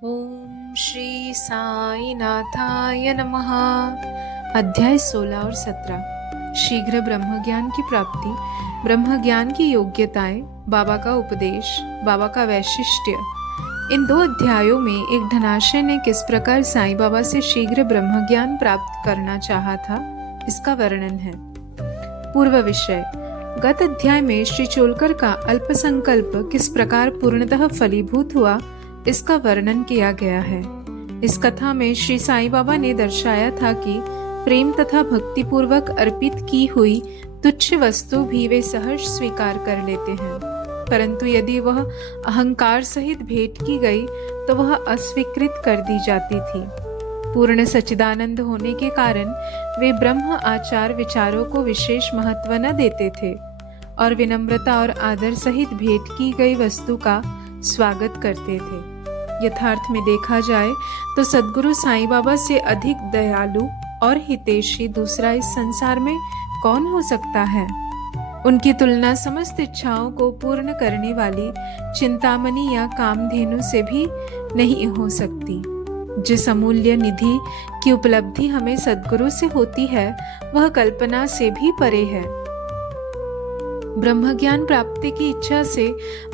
ओम श्री साई नाथाय नमः। अध्याय 16 और 17। शीघ्र ब्रह्म ज्ञान की प्राप्ति, ब्रह्म ज्ञान की योग्यताएं, बाबा का उपदेश, बाबा का वैशिष्ट्य। इन दो अध्यायों में एक धनाशय ने किस प्रकार साईं बाबा से शीघ्र ब्रह्म ज्ञान प्राप्त करना चाहा था, इसका वर्णन है। पूर्व विषय। गत अध्याय में श्री चोलकर का अल्प संकल्प किस प्रकार पूर्णतः फलीभूत हुआ, इसका वर्णन किया गया है। इस कथा में श्री साईं बाबा ने दर्शाया था कि प्रेम तथा भक्ति पूर्वक अर्पित की हुई तुच्छ वस्तु भी वे सहर्ष स्वीकार कर लेते हैं, परंतु यदि वह अहंकार सहित भेंट की गई तो वह अस्वीकृत कर दी जाती थी। पूर्ण सच्चिदानंद होने के कारण वे ब्रह्म आचार विचारों को विशेष महत्व न देते थे और विनम्रता और आदर सहित भेंट की गई वस्तु का स्वागत करते थे। यथार्थ में देखा जाए तो सद्गुरु साईं बाबा से अधिक दयालु और हितैषी दूसरा इस संसार में कौन हो सकता है। उनकी तुलना समस्त इच्छाओं को पूर्ण करने वाली चिंतामणि या कामधेनु से भी नहीं हो सकती। जिस अमूल्य निधि की उपलब्धि हमें सद्गुरु से होती है, वह कल्पना से भी परे है। ब्रह्म ज्ञान प्राप्ति की इच्छा से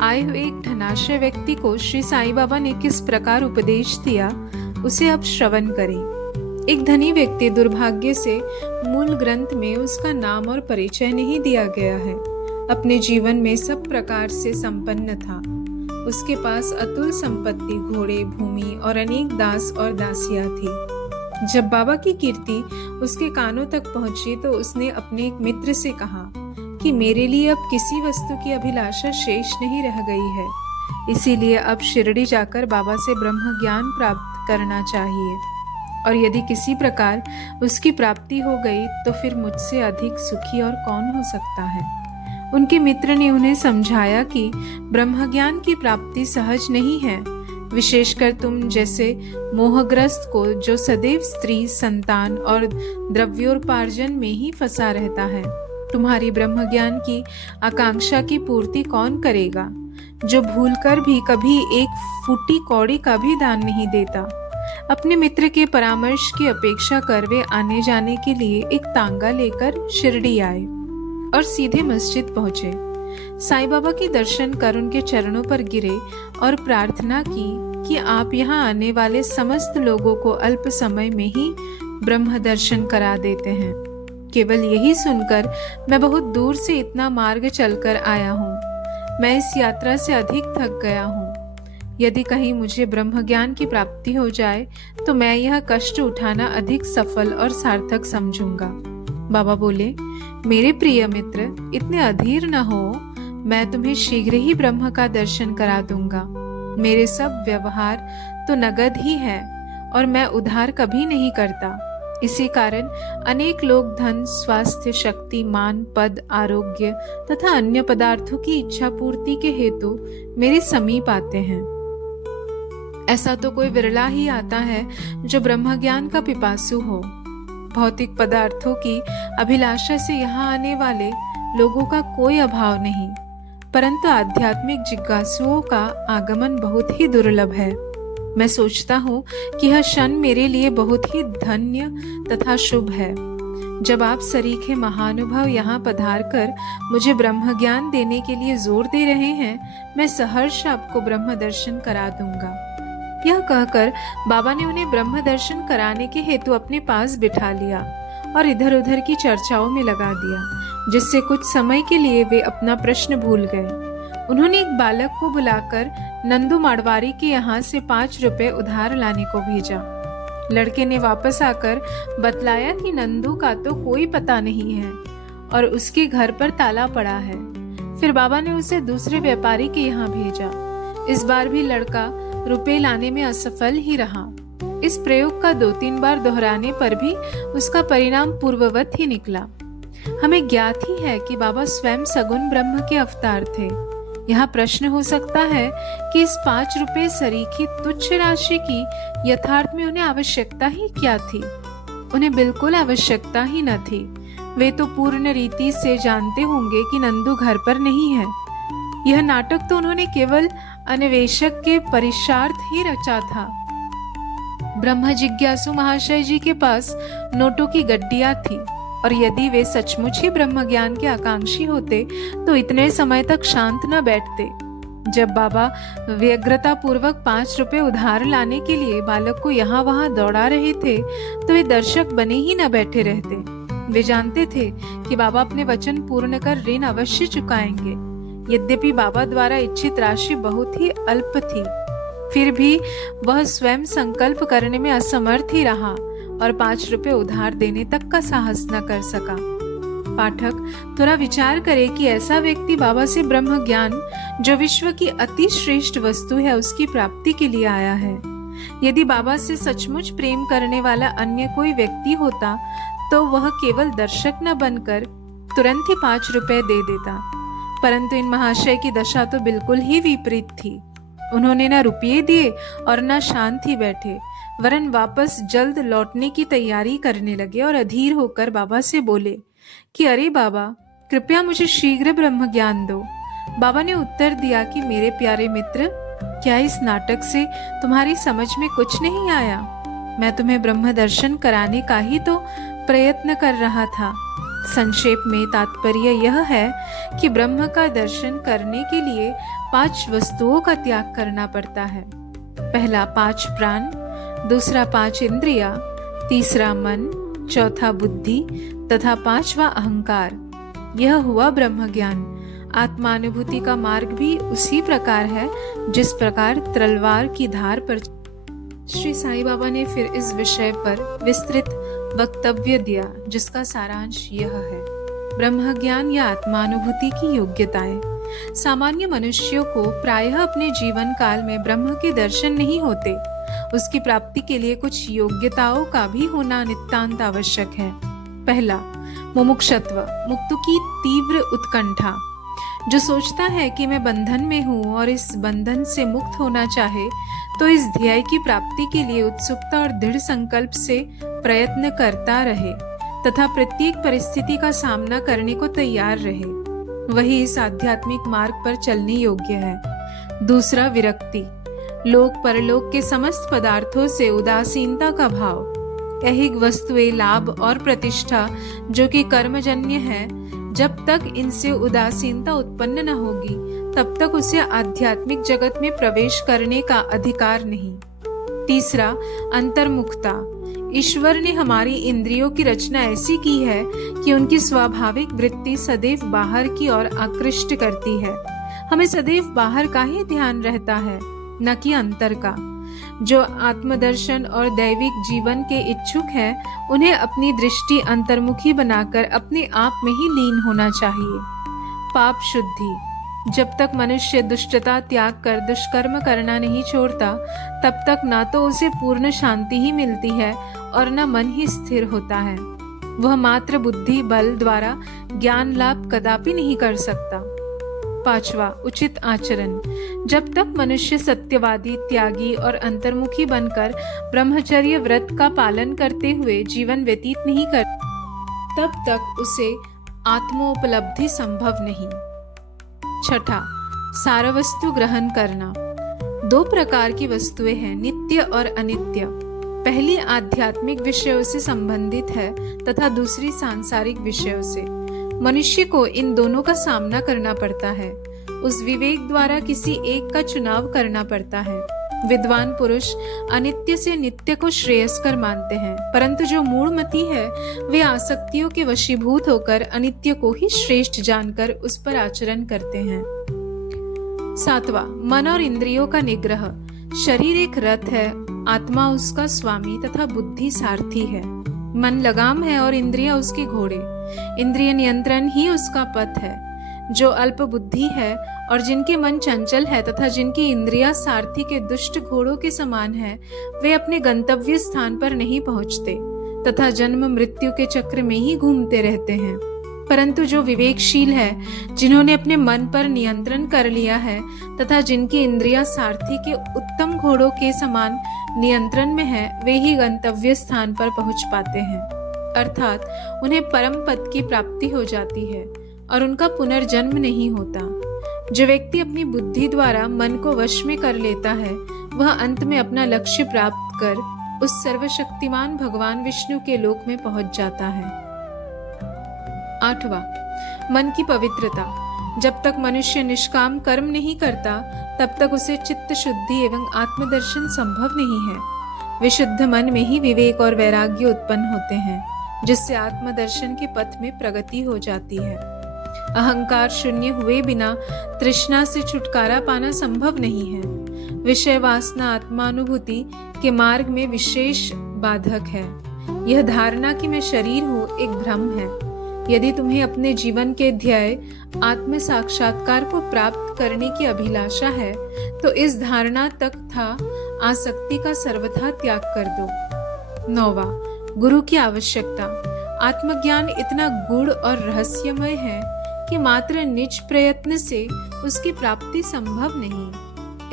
आए हुए एक धनाशय व्यक्ति को श्री साईं बाबा ने किस प्रकार उपदेश दिया, उसे अब श्रवण करें। एक धनी व्यक्ति दुर्भाग्य से मूल ग्रंथ में उसका नाम और परिचय नहीं दिया गया है। अपने जीवन में सब प्रकार से संपन्न था। उसके पास अतुल संपत्ति, घोड़े, भूमि और अनेक दास और दासियां थी। जब बाबा की कीर्ति उसके कानों तक पहुंची तो उसने अपने एक मित्र से कहा कि मेरे लिए अब किसी वस्तु की अभिलाषा शेष नहीं रह गई है, इसीलिए अब शिरडी जाकर बाबा से ब्रह्म ज्ञान प्राप्त करना चाहिए, और यदि किसी प्रकार उसकी प्राप्ति हो गई तो फिर मुझसे अधिक सुखी और कौन हो सकता है। उनके मित्र ने उन्हें समझाया कि ब्रह्म ज्ञान की प्राप्ति सहज नहीं है, विशेषकर तुम जैसे मोहग्रस्त को जो सदैव स्त्री, संतान और द्रव्योपार्जन में ही फंसा रहता है। तुम्हारी ब्रह्म ज्ञान की आकांक्षा की पूर्ति कौन करेगा, जो भूलकर भी कभी एक फूटी कौड़ी का भी दान नहीं देता। अपने मित्र के परामर्श की अपेक्षा कर वे आने जाने के लिए एक तांगा लेकर शिरडी आए और सीधे मस्जिद पहुंचे। साईं बाबा के दर्शन कर उनके चरणों पर गिरे और प्रार्थना की कि आप यहाँ आने वाले समस्त लोगों को अल्प समय में ही ब्रह्म दर्शन करा देते हैं। केवल यही सुनकर मैं बहुत दूर से इतना मार्ग चलकर आया हूँ। मैं इस यात्रा से अधिक थक गया हूँ। यदि कहीं मुझे ब्रह्म ज्ञान की प्राप्ति हो जाए तो मैं यह कष्ट उठाना अधिक सफल और सार्थक समझूंगा। बाबा बोले, मेरे प्रिय मित्र, इतने अधीर न हो, मैं तुम्हें शीघ्र ही ब्रह्म का दर्शन करा दूंगा। मेरे सब व्यवहार तो नगद ही है और मैं उधार कभी नहीं करता। इसी कारण अनेक लोग धन, स्वास्थ्य, शक्ति, मान, पद, आरोग्य तथा अन्य पदार्थों की इच्छा पूर्ति के हेतु मेरे समीप आते हैं। ऐसा तो कोई विरला ही आता है जो ब्रह्म ज्ञान का पिपासु हो। भौतिक पदार्थों की अभिलाषा से यहाँ आने वाले लोगों का कोई अभाव नहीं, परंतु आध्यात्मिक जिज्ञासुओं का आगमन बहुत ही दुर्लभ है। मैं सोचता हूँ कि यह क्षण मेरे लिए बहुत ही धन्य तथा शुभ है। जब आप सरीखे महानुभव यहाँ पधार कर मुझे ब्रह्म ज्ञान देने के लिए जोर दे रहे हैं, मैं सहर्ष आपको ब्रह्म दर्शन करा दूंगा। यह कहकर बाबा ने उन्हें ब्रह्म दर्शन कराने के हेतु अपने पास बिठा लिया और इधर उधर की चर्चाओं में लगा दिया, जिससे कुछ समय के लिए वे अपना प्रश्न भूल गए। उन्होंने एक बालक को बुलाकर नंदू माड़वारी के यहाँ से 5 रुपए उधार लाने को भेजा। लड़के ने वापस आकर बतलाया कि नंदू का तो कोई पता नहीं है और उसके घर पर ताला पड़ा है। फिर बाबा ने उसे दूसरे व्यापारी के यहाँ भेजा। इस बार भी लड़का रुपए लाने में असफल ही रहा। इस प्रयोग का 2-3 बार दोहराने पर भी उसका परिणाम पूर्ववत ही निकला। हमें ज्ञात ही है कि बाबा स्वयं सगुण ब्रह्म के अवतार थे। यहाँ प्रश्न हो सकता है कि इस 5 रुपए सरीखी तुच्छ राशि की यथार्थ में उन्हें आवश्यकता ही क्या थी। उन्हें बिल्कुल आवश्यकता ही न थी। वे तो पूर्ण रीति से जानते होंगे कि नंदू घर पर नहीं है। यह नाटक तो उन्होंने केवल अन्वेषक के परिशार्थ ही रचा था। ब्रह्म जिज्ञासु महाशय जी के पास नोटों की गड्डियां थी, और यदि वे सचमुच ही ब्रह्म ज्ञान के आकांक्षी होते तो इतने समय तक शांत न बैठते। जब बाबा व्यग्रता पूर्वक 5 रुपए उधार लाने के लिए बालक को यहाँ वहां दौड़ा रहे थे तो वे दर्शक बने ही न बैठे रहते। वे जानते थे कि बाबा अपने वचन पूर्ण कर ऋण अवश्य चुकाएंगे। यद्यपि बाबा द्वारा इच्छित राशि बहुत ही अल्प थी, फिर भी वह स्वयं संकल्प करने में असमर्थ ही रहा और 5 रुपए उधार देने तक का साहस न कर सका। पाठक थोड़ा विचार करे कि ऐसा व्यक्ति बाबा से ब्रह्म ज्ञान, जो विश्व की अति श्रेष्ठ वस्तु है, उसकी प्राप्ति के लिए आया है। यदि बाबा से सचमुच प्रेम करने वाला अन्य कोई व्यक्ति होता तो वह केवल दर्शक न बनकर तुरंत ही 5 रुपए दे देता, परंतु इन महाशय की दशा तो बिल्कुल ही विपरीत थी। उन्होंने न रुपये दिए और न शांत ही बैठे, वरन वापस जल्द लौटने की तैयारी करने लगे और अधीर होकर बाबा से बोले कि अरे बाबा, कृपया मुझे शीघ्र ब्रह्म ज्ञान दो। बाबा ने उत्तर दिया कि मेरे प्यारे मित्र, क्या इस नाटक से तुम्हारी समझ में कुछ नहीं आया? मैं तुम्हें ब्रह्म दर्शन कराने का ही तो प्रयत्न कर रहा था। संक्षेप में तात्पर्य यह है कि ब्रह्म का दर्शन करने के लिए 5 वस्तुओं का त्याग करना पड़ता है। पहला 5 प्राण, दूसरा 5 इंद्रियां, तीसरा मन, चौथा बुद्धि तथा 5वां अहंकार। यह हुआ ब्रह्म ज्ञान। आत्मानुभूति का मार्ग भी उसी प्रकार है जिस प्रकार तलवार की धार पर। श्री साईं बाबा ने फिर इस विषय पर विस्तृत वक्तव्य दिया, जिसका सारांश यह है। ब्रह्म ज्ञान या आत्मानुभूति की योग्यताएं। सामान्य मनुष्यों को प्रायः अपने जीवन काल में ब्रह्म के दर्शन नहीं होते। उसकी प्राप्ति के लिए कुछ योग्यताओं का भी होना नितांत आवश्यक है। पहला, मुमुक्षत्व, मुक्ति की तीव्र उत्कंठा। जो सोचता है कि मैं बंधन में हूँ और इस बंधन से मुक्त होना चाहे, तो इस ध्येय की प्राप्ति के लिए उत्सुकता और दृढ़ संकल्प से प्रयत्न करता रहे तथा प्रत्येक परिस्थिति का सामना करने को तैयार रहे, वही इस आध्यात्मिक मार्ग पर चलने योग्य है। दूसरा, विरक्ति, लोक परलोक के समस्त पदार्थों से उदासीनता का भाव। ऐहिक वस्तुएं, लाभ और प्रतिष्ठा जो कि कर्मजन्य है, जब तक इनसे उदासीनता उत्पन्न न होगी तब तक उसे आध्यात्मिक जगत में प्रवेश करने का अधिकार नहीं। तीसरा, अंतर्मुखता। ईश्वर ने हमारी इंद्रियों की रचना ऐसी की है कि उनकी स्वाभाविक वृत्ति सदैव बाहर की ओर आकृष्ट करती है। हमें सदैव बाहर का ही ध्यान रहता है, न कि अंतर का। जो आत्मदर्शन और दैविक जीवन के इच्छुक है, उन्हें अपनी दृष्टि अंतर्मुखी बनाकर अपने आप में ही लीन होना चाहिए। पाप शुद्धि। जब तक मनुष्य दुष्टता त्याग कर दुष्कर्म करना नहीं छोड़ता, तब तक ना तो उसे पूर्ण शांति ही मिलती है और न मन ही स्थिर होता है। वह मात्र बुद्धि बल द्वारा ज्ञान लाभ कदापि नहीं कर सकता। पांचवा, उचित आचरण। जब तक मनुष्य सत्यवादी, त्यागी और अंतर्मुखी बनकर ब्रह्मचर्य व्रत का पालन करते हुए जीवन व्यतीत नहीं कर, तब तक उसे आत्मोपलब्धि संभव नहीं। छठा, सारवस्तु ग्रहण करना। 2 प्रकार की वस्तुएं हैं, नित्य और अनित्य। पहली आध्यात्मिक विषयों से संबंधित है तथा दूसरी सांसारिक विषयों से। मनुष्य को इन दोनों का सामना करना पड़ता है। उस विवेक द्वारा किसी एक का चुनाव करना पड़ता है। विद्वान पुरुष अनित्य से नित्य को श्रेयस्कर मानते हैं, परंतु जो मूढ़मती है वे आसक्तियों के वशीभूत होकर अनित्य को ही श्रेष्ठ जानकर उस पर आचरण करते हैं। 7वां, मन और इंद्रियों का निग्रह। शरीर एक रथ है, आत्मा उसका स्वामी तथा बुद्धि सारथी है। मन लगाम है और इंद्रियां उसके घोड़े। इंद्रिय नियंत्रण ही उसका पथ है। जो अल्प बुद्धि है और जिनके मन चंचल है तथा जिनकी इंद्रियां सारथी के दुष्ट घोड़ों के समान है, वे अपने गंतव्य स्थान पर नहीं पहुंचते तथा जन्म मृत्यु के चक्र में ही घूमते रहते हैं। परंतु जो विवेकशील है, जिन्होंने अपने मन पर नियंत्रण कर लिया है तथा जिनकी इंद्रियां सारथी के उत्तम घोड़ों के समान नियंत्रण में है, वे ही गंतव्य स्थान पर पहुंच पाते हैं, अर्थात उन्हें परम पद की प्राप्ति हो जाती है और उनका पुनर्जन्म नहीं होता। जो व्यक्ति अपनी बुद्धि द्वारा मन को वश में कर लेता है वह अंत में अपना लक्ष्य प्राप्त कर उस सर्वशक्तिमान भगवान विष्णु के लोक में पहुंच जाता है। 8वां, मन की पवित्रता। जब तक मनुष्य निष्काम कर्म नहीं करता तब तक उसे चित्त शुद्धि एवं आत्मदर्शन संभव नहीं है। विशुद्ध मन में ही विवेक और वैराग्य उत्पन्न होते हैं, जिससे आत्मदर्शन के पथ में प्रगति हो जाती है। अहंकार शून्य हुए बिना तृष्णा से छुटकारा पाना संभव नहीं है। विषय वासना आत्मानुभूति के मार्ग में विशेष बाधक है। यह धारणा कि मैं शरीर हूँ एक भ्रम है। यदि तुम्हें अपने जीवन के ध्येय आत्म साक्षात्कार को प्राप्त करने की अभिलाषा है तो इस धारणा तथा आसक्ति का सर्वथा त्याग कर दो। 9वां, गुरु की आवश्यकता। आत्मज्ञान इतना गूढ़ और रहस्यमय है कि मात्र निज प्रयत्न से उसकी प्राप्ति संभव नहीं।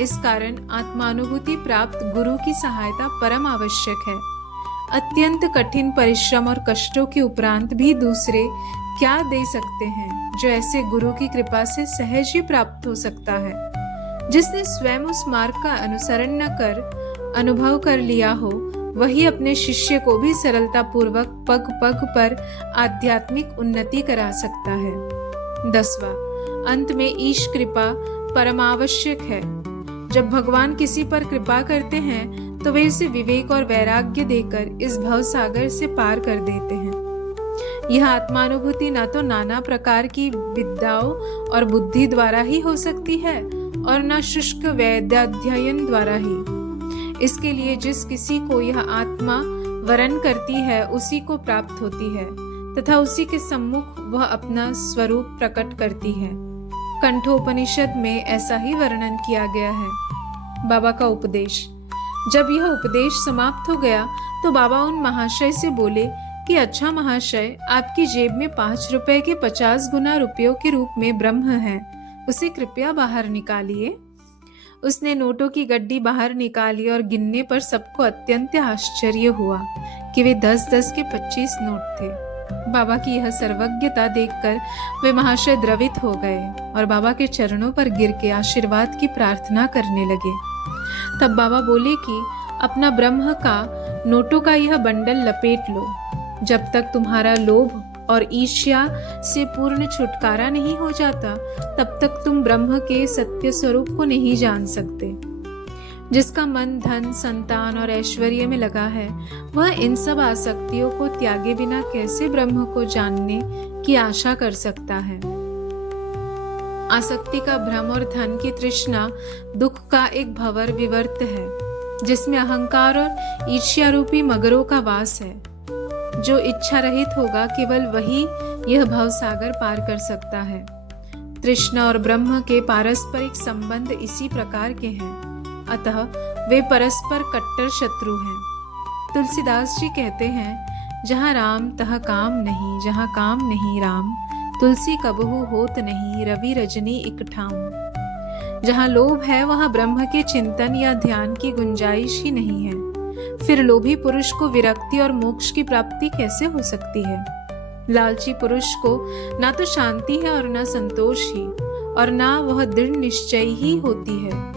इस कारण आत्मानुभूति प्राप्त गुरु की सहायता परम आवश्यक है। अत्यंत कठिन परिश्रम और कष्टों के उपरांत भी दूसरे क्या दे सकते हैं जो ऐसे गुरु की कृपा से सहज ही प्राप्त हो सकता है। जिसने स्वयं उस मार्ग का अनुसरण न कर अनुभव कर लिया हो वही अपने शिष्य को भी सरलता पूर्वक पग पग पर आध्यात्मिक उन्नति करा सकता है। 10वां, अंत में ईश कृपा परमावश्यक है। जब भगवान किसी पर कृपा करते हैं तो वे उसे विवेक और वैराग्य देकर इस भव सागर से पार कर देते हैं। यह आत्मानुभूति न तो नाना प्रकार की विद्याओं और बुद्धि द्वारा ही हो सकती है और न शुष्क वेदाध्ययन द्वारा ही। इसके लिए जिस किसी को यह आत्मा वरण करती है उसी को प्राप्त होती है तथा उसी के सम्मुख वह अपना स्वरूप प्रकट करती है। कंठोपनिषद में ऐसा ही वर्णन किया गया है। बाबा का उपदेश। जब यह उपदेश समाप्त हो गया तो बाबा उन महाशय से बोले कि अच्छा महाशय, आपकी जेब में 5 रुपए के 50 गुना रुपयों के रूप में ब्रह्म है, उसे कृपया बाहर निकालिए। उसने नोटों की गड्डी बाहर निकाली और गिनने पर सबको अत्यंत आश्चर्य हुआ कि वे 10-10 के 25 नोट थे। बाबा की यह सर्वज्ञता देखकर वे महाशय द्रवित हो गए और बाबा के चरणों पर गिर के आशीर्वाद की प्रार्थना करने लगे। तब बाबा बोले कि अपना ब्रह्म का नोटों का यह बंडल लपेट लो। जब तक तुम्हारा लोभ और ईर्ष्या से पूर्ण छुटकारा नहीं हो जाता तब तक तुम ब्रह्म के सत्य स्वरूप को नहीं जान सकते। जिसका मन धन, संतान और ऐश्वर्य में लगा है वह इन सब आसक्तियों को त्यागे बिना कैसे ब्रह्म को जानने की आशा कर सकता है। आसक्ति का भ्रम और धन की तृष्णा दुख का एक भंवर विवर्त है जिसमें अहंकार और ईर्ष्या रूपी मगरों का वास है। जो इच्छा रहित होगा केवल वही यह भव सागर पार कर सकता है। तृष्णा और ब्रह्म के पारस्परिक संबंध इसी प्रकार के हैं, अतः वे परस्पर कट्टर शत्रु हैं। तुलसीदास जी कहते हैं, जहाँ राम तह काम नहीं, जहाँ काम नहीं राम, तुलसी कबहू होत नहीं, रवि रजनी इक ठाम। जहाँ लोभ है वहाँ ब्रह्म के चिंतन या ध्यान की गुंजाइश ही नहीं है। फिर लोभी पुरुष को विरक्ति और मोक्ष की प्राप्ति कैसे हो सकती है। लालची पुरुष को ना तो शांति है और ना संतोष ही, और ना वह दृढ़ निश्चय ही होती है।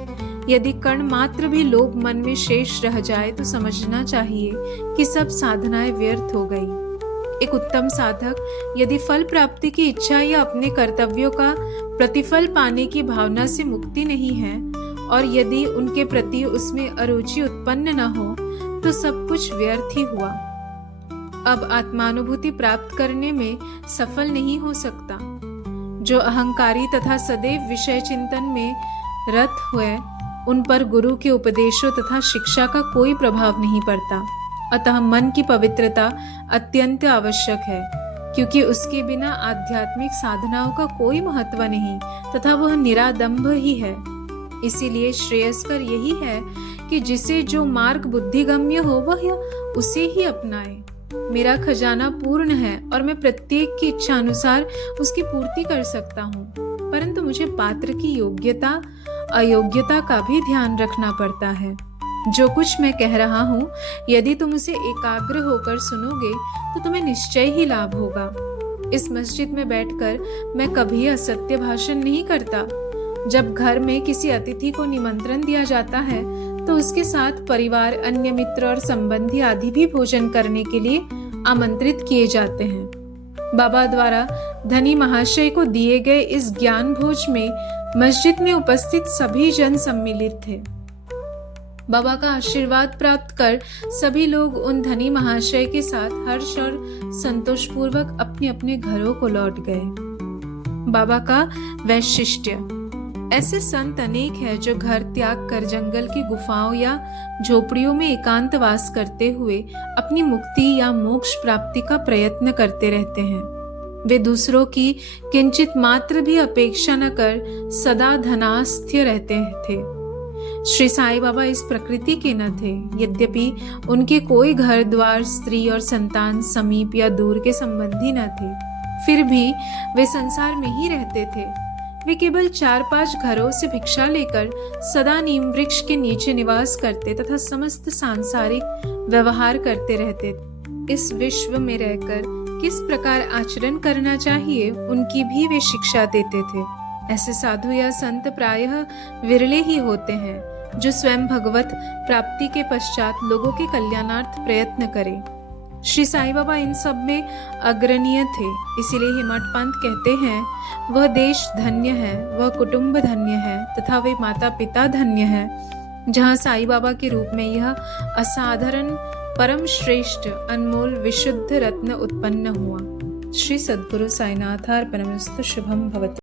यदि कण मात्र भी लोभ मन में शेष रह जाए तो समझना चाहिए कि सब साधनाएं व्यर्थ हो गई। एक उत्तम साधक यदि फल प्राप्ति की इच्छा या अपने कर्तव्यों का प्रतिफल पाने की भावना से मुक्ति नहीं है और यदि उनके प्रति उसमें अरुचि उत्पन्न न हो तो सब कुछ व्यर्थ ही हुआ। अब आत्मानुभूति प्राप्त करने में सफल नहीं हो सकता। जो अहंकारी तथा सदैव विषय चिंतन में रत हुए उन पर गुरु के उपदेशों तथा शिक्षा का कोई प्रभाव नहीं पड़ता। अतः मन की पवित्रता अत्यंत आवश्यक है, क्योंकि उसके बिना आध्यात्मिक साधनाओं का कोई महत्व नहीं तथा वह निरादंभ ही है। इसीलिए श्रेयस्कर यही है कि जिसे जो मार्ग बुद्धिगम्य हो वह उसे ही अपनाए। मेरा खजाना पूर्ण है और मैं प्रत्येक की इच्छा अनुसार उसकी पूर्ति कर सकता हूँ, परंतु मुझे पात्र की योग्यता अयोग्यता का भी ध्यान रखना पड़ता है। जो कुछ मैं कह रहा हूँ यदि तुम उसे एकाग्र होकर सुनोगे तो तुम्हें निश्चय ही लाभ होगा। इस मस्जिद में बैठकर मैं कभी असत्य भाषण नहीं करता। जब घर में किसी अतिथि को निमंत्रण दिया जाता है तो उसके साथ परिवार, अन्य मित्र और संबंधी आदि भी भोजन करने के लिए आमंत्रित किए जाते हैं। बाबा द्वारा धनी महाशय को दिए गए इस ज्ञान भोज में मस्जिद में उपस्थित सभी जन सम्मिलित थे। बाबा का आशीर्वाद प्राप्त कर सभी लोग उन धनी महाशय के साथ हर्ष और संतोषपूर्वक अपने अपने घरों को लौट गए। बाबा का वैशिष्ट्य। ऐसे संत अनेक हैं जो घर त्याग कर जंगल की गुफाओं या झोपड़ियों में एकांतवास करते हुए अपनी मुक्ति या मोक्ष प्राप्ति का प्रयत्न करते रहते हैं। वे दूसरों की किंचित मात्र भी अपेक्षा न कर सदा धनास्थ्य रहते थे। श्री साईं बाबा इस प्रकृति के न थे। यद्यपि उनके कोई घर द्वार, स्त्री और संतान समीप या दूर के संबंधी न थे, फिर भी वे संसार में ही रहते थे। वे केवल 4-5 घरों से भिक्षा लेकर सदा नीम वृक्ष के नीचे निवास करते तथा समस्त सांसारिक व्यवहार करते रहते। इस विश्व में रहकर किस प्रकार आचरण करना चाहिए उनकी भी वे शिक्षा देते थे। ऐसे साधु या संत प्रायः विरले ही होते हैं जो स्वयं भगवत प्राप्ति के पश्चात लोगों के कल्याणार्थ प्रयत्न करें। श्री साईं बाबा इन सब में अग्रणीय थे। इसीलिए हेमठ पंत कहते हैं, वह देश धन्य है, वह कुटुंब धन्य है तथा वे माता पिता धन्य है, जहाँ साईं बाबा के रूप में यह असाधारण परम श्रेष्ठ अनमोल विशुद्ध रत्न उत्पन्न हुआ। श्री सद्गुरु साईनाथार्पणमस्तु। शुभम भवतु।